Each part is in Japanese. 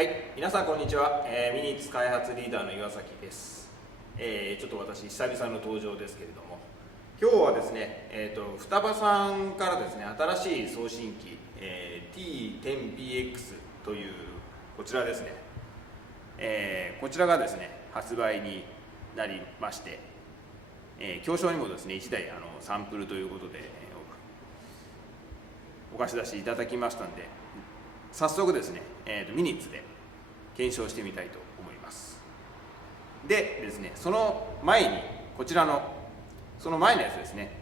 はい、皆さんこんにちは、ミニッツ開発リーダーの岩崎です。ちょっと私久々の登場ですけれども、今日はですね、双葉さんからですね、新しい送信機、T10BX というこちらですね、こちらがですね発売になりまして、表彰にもですね1台サンプルということで、お貸し出しいただきましたんで、早速ですね、ミニッツで検証してみたいと思います。でですね、その前にこちらのその前のやつですね、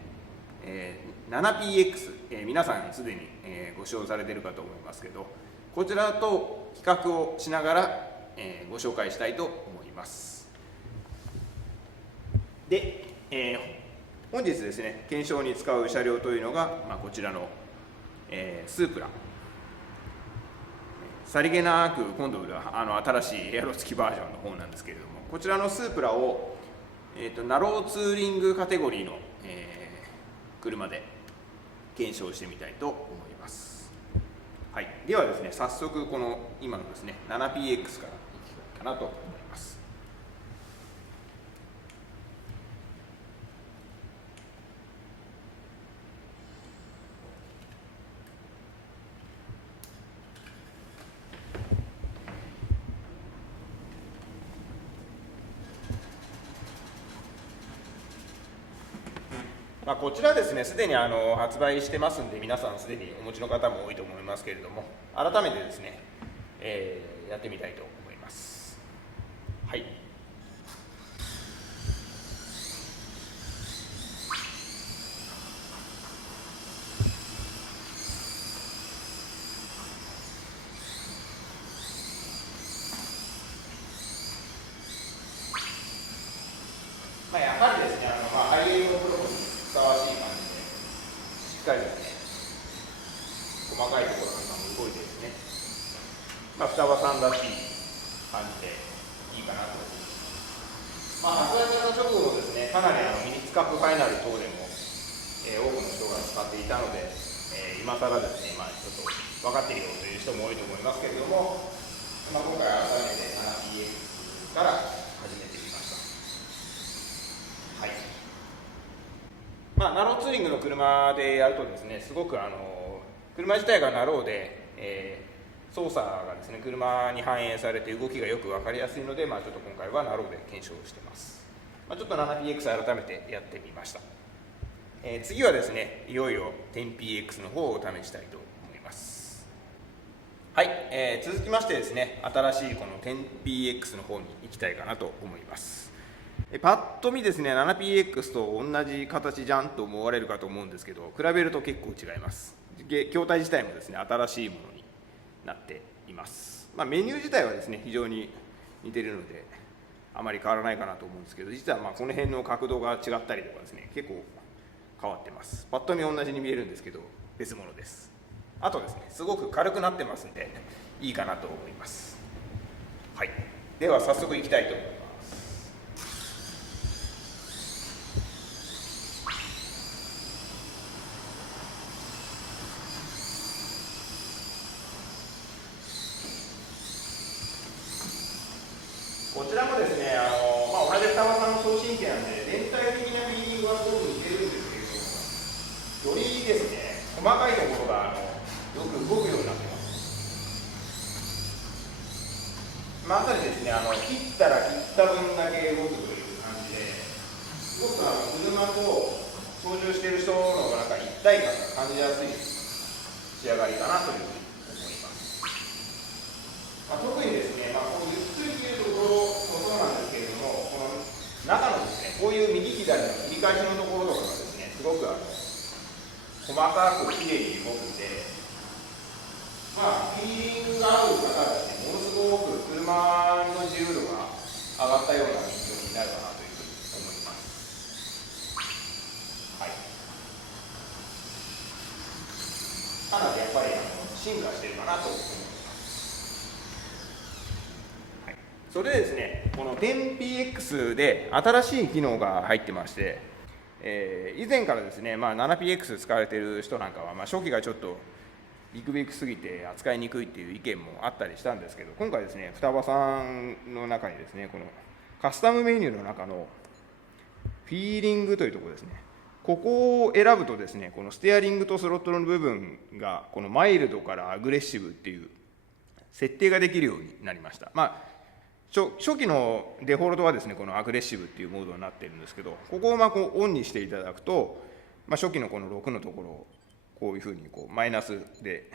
7PX、皆さんすでに、ご使用されているかと思いますけど、こちらと比較をしながら、ご紹介したいと思います。で、本日ですね検証に使う車両というのが、こちらのスープラ、さりげなく今度は新しいエアロ付きバージョンの方なんですけれども、こちらのスープラを、ナローツーリングカテゴリーの、車で検証してみたいと思います。はい、ではですね、早速この今のですね 7PX からいきたいかなと思います。こちらですね、すでに発売してますんで、皆さんすでにお持ちの方も多いと思いますけれども、改めてですね、やってみたいと思います。はい。やはりですね、ハイエンドプロにふさわしい感じで、しっかりですね、細かいところなんかも動いてですね、双葉さんらしい感じでいいかなと思います。発売の直後もですね、かなりミニッツカップファイナル等でも、多くの人が使っていたので、今更ですね、ちょっと分かっているよという人も多いと思いますけれども、今回改めて 7PX から始めてみました。はい。ナローツーリングの車でやるとですね、すごく車自体がナローで、操作がですね車に反映されて動きがよく分かりやすいので、ちょっと今回はナローで検証してます。ちょっと 7PX 改めてやってみました。次はですね、いよいよ 10PX の方を試したいと思います。はい、続きましてですね、新しいこの 10PX の方に行きたいかなと思います。パッと見ですね、7PX と同じ形じゃんと思われるかと思うんですけど、比べると結構違います。筐体自体もですね、新しいものになっています。メニュー自体はですね、非常に似ているので、あまり変わらないかなと思うんですけど、実はこの辺の角度が違ったりとかですね、結構変わってます。パッと見同じに見えるんですけど、別物です。あとですね、すごく軽くなってますんで、いいかなと思います。はい。では早速いきたいと思います。こちらもですね、同じ双葉さんの送信機なんで、全体的なフィーリングはすごく似てるんですけど、よりですね、細かいところがよく動くようになってます。まさにですね、切ったら切った分だけ動くという感じで、すごく車と操縦している人のなんか一体感が感じやすい仕上がりかなというふうに思います。特にですね、こうゆっくり切るところもそうなんですけれども、この中のですね、こういう右左の切り返しのところとかがですね、すごく細かくきれいに動くんで、フィーリングが合う方はですね、ものすごく車の自由度が上がったような印象になるかなというふうに思います。はい。かなりやっぱり進化してるかなと思います。それでですね、この 10PX で新しい機能が入ってまして、以前からですね、7PX 使われている人なんかは、初期がちょっとビクビクすぎて扱いにくいっていう意見もあったりしたんですけど、今回ですね、双葉さんの中にですね、このカスタムメニューの中のフィーリングというところですね、ここを選ぶとですね、このステアリングとスロットルの部分がこのマイルドからアグレッシブっていう設定ができるようになりました。初期のデフォルトはですね、このアグレッシブっていうモードになっているんですけど、ここをこうオンにしていただくと、初期のこの6のところをこういうふうにマイナスで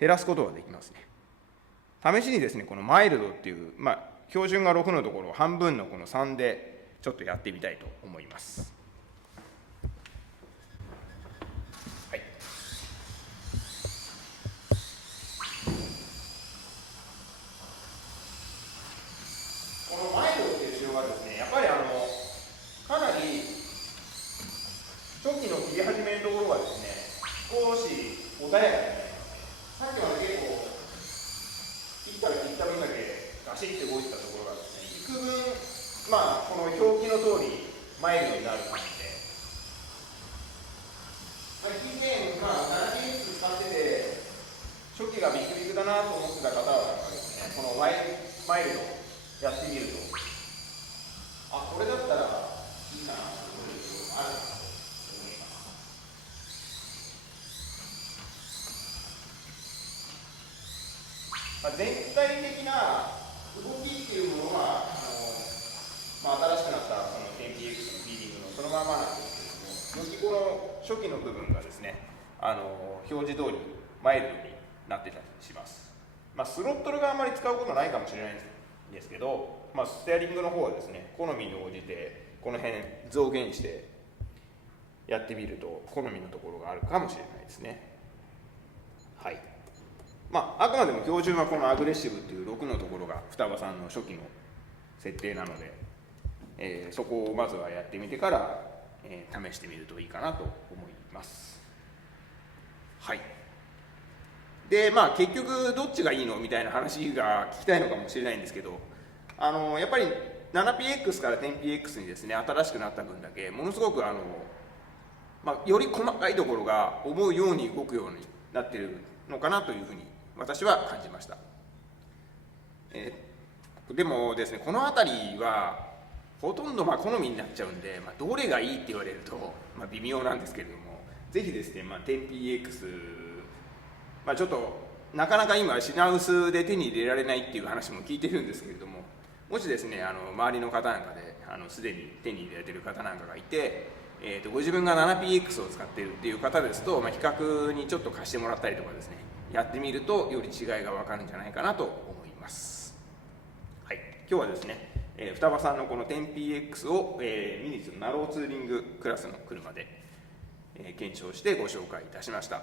減らすことができますね。試しにですね、このマイルドっていう、標準が6のところを半分のこの3でちょっとやってみたいと思います。はい。このマイルドっていう仕様がですね、やっぱりかなり初期の切り始めのところがですね、少し穏やかになりますね。さっきまで結構切ったら切った分だけガシッて動いてたところがですね、幾分この表記の通りマイルドになる感じで、以前7PX 使ってて初期がビクビクだなと思ってた方はですね、このマイルドやってみると、これだったらいいかなと思うところがあるかなと思います。全体的な動きっていうものは新しくなったその 10px のフィーリングのそのままなんですけれども、よりこの初期の部分がですね、表示通りマイルドになってたりします。スロットルがあんまり使うことないかもしれないんですけど、ステアリングの方はですね、好みに応じてこの辺増減してやってみると好みのところがあるかもしれないですね。はい。あくまでも標準はこのアグレッシブっていう6のところが双葉さんの初期の設定なので、そこをまずはやってみてから、試してみるといいかなと思います。はい。で結局どっちがいいのみたいな話が聞きたいのかもしれないんですけど、やっぱり 7px から 10px にですね、新しくなった分だけものすごくより細かいところが思うように動くようになっているのかなというふうに私は感じました。でもですね、この辺りはほとんど好みになっちゃうんで、どれがいいって言われると、微妙なんですけれども、ぜひですね、10px、ちょっとなかなか今品薄で手に入れられないっていう話も聞いてるんですけれども、もしですね、周りの方なんかですでに手に入れられてる方なんかがいて、ご自分が 7px を使っているっていう方ですと、比較にちょっと貸してもらったりとかですね、やってみるとより違いが分かるんじゃないかなと思います。はい、今日はですね、双葉さんのこの 10px を、ミニツのナローツーリングクラスの車で、検証してご紹介いたしました。